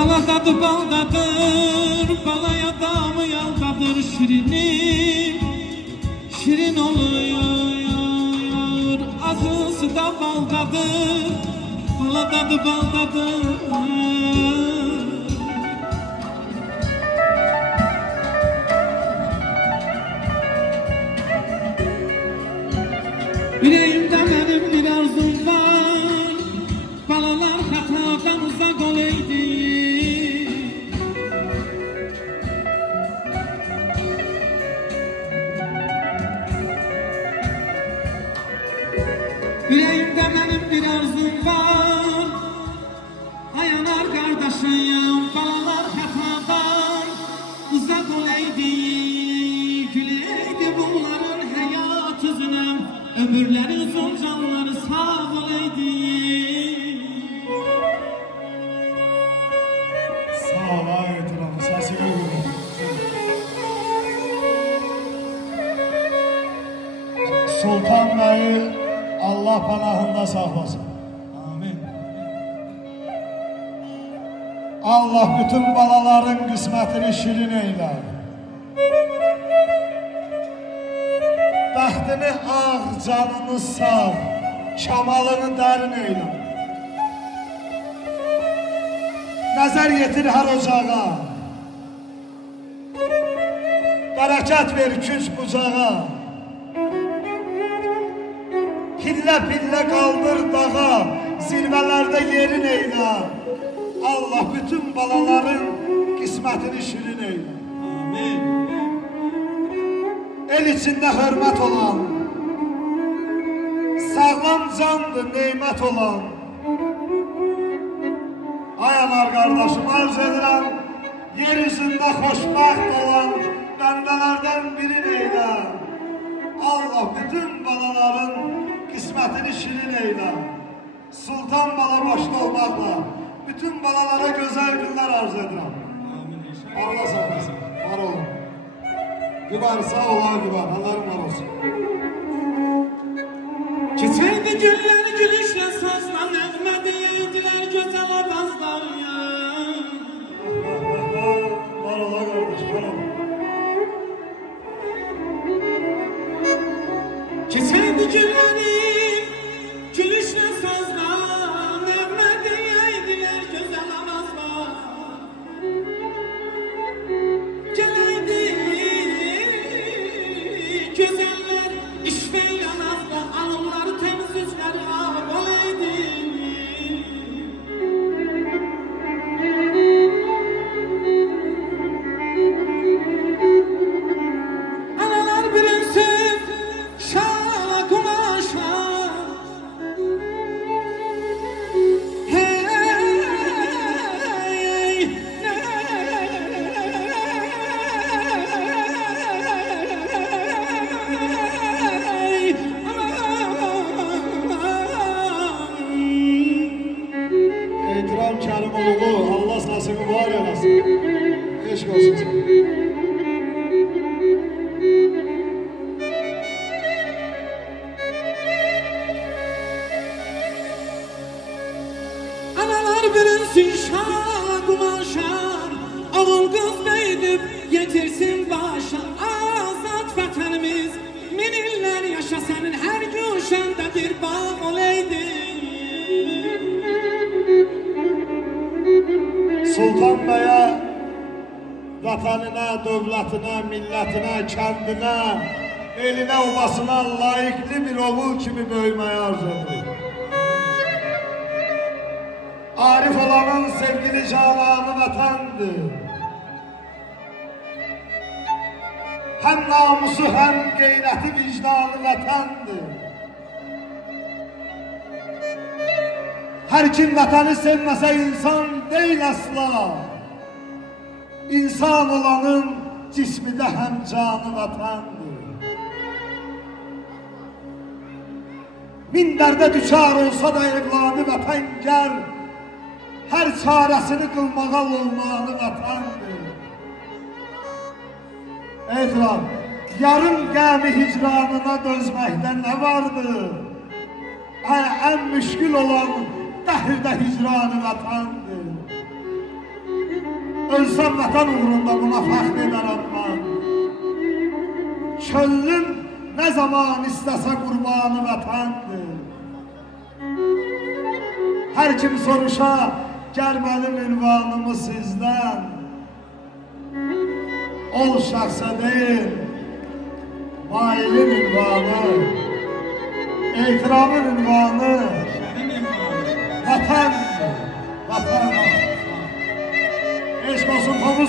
Baladadır baldadır, balaya damı yaldadır şirinim, şirin oluyor, azısı da baldadır, baladadır baldadır. Yüreğimde benim bir arzum var, balalar hatadan uzak olaydı. Yüreğimde benim bir arzum var, ayanar kardeşim, balalar hatadan uzak olaydı. Güleydi bunların hayat üzüne, ömürleri uzun, canları sağ olaydı. Sağ ol ayet ulan, sesini görüyorum. Sultan Bey'i Allah panahında saklasın. Amin. Allah bütün balaların kısmetini şirin eyler. Bəxtini ağ, canını sağ, kamalını dərin eyler. Nəzər yetir hər ocağa, bərəkət ver küç bucağa. Pillə pillə qaldır dağa, zirvələrdə yerin eylə. Allah bütün balaların qismətini şirin eylə. Amin. El içində hörmət olan, sağlam candır neymət olan. Ayanar qardaşım, arz edirəm, yeryüzündə xoşbəxt olan bəndələrdən birin eylə. Allah bütün balaların qismətini şirin eylə. Sultan bala başda olmaqla bütün balalara gözəl günlər arz edirəm. Allah saklasın, var olun. Gübar, sağ ol ha Gübar, Allah'ın var olsun. Geçeydi günler gülüşle sazla, nəğmədi yediler güzel avazlar ya. Var ola kardeş, var ola. Geçeydi günleri gülüşle sazla, nəğmədi yediler güzel avazlar. Geleydi güzeller işveyle nazlı, alımları temiz yüzleri ağ olaydı. Analar bilinsin şala kumaşa, hey, Ekrem Kerimoğlu, Allah səsini var yalasın. Eşq olsun sana. analar bilinsin şala kumaşa, oğul kız beydip yetirsin başa. Azad vətənimiz min iller yaşa, senin her güşende bir bağ olaydı. Sultan Bey'e, vətəninə, dövlətinə, millətinə, kəndinə, elinə, obasına layıqlı bir oğul kimi böyüməyi arz edir. Arif olanın sevgili cananı vətəndir. Həm namusu, həm qeyrəti, vicdanı vətəndir. Hər kim vətəni sevməsə insan deyil əsla. İnsan olanın cismində həm canı vətəndir. Min dərdə düçar olsa da evladı vətəngər, hər çarəsini qılmağa olmağını vətəndir. Etiraf, yarım qəmi hicranına dözməkdə nə vardır? Ən müşkül olan dəhirdə hicranı vətəndir. Ölsəm vətən uğrunda buna fəxr edərəm mən. Çöllüm nə zaman istəsə qurbanı vətəndir. Hər kim soruşa gəl mənim ünvanımı sizdən, ol şəxsə deyil mailin ünvanı, ehtiramın ünvanı vətəndir, vətən. Eşq olsun Tovuz.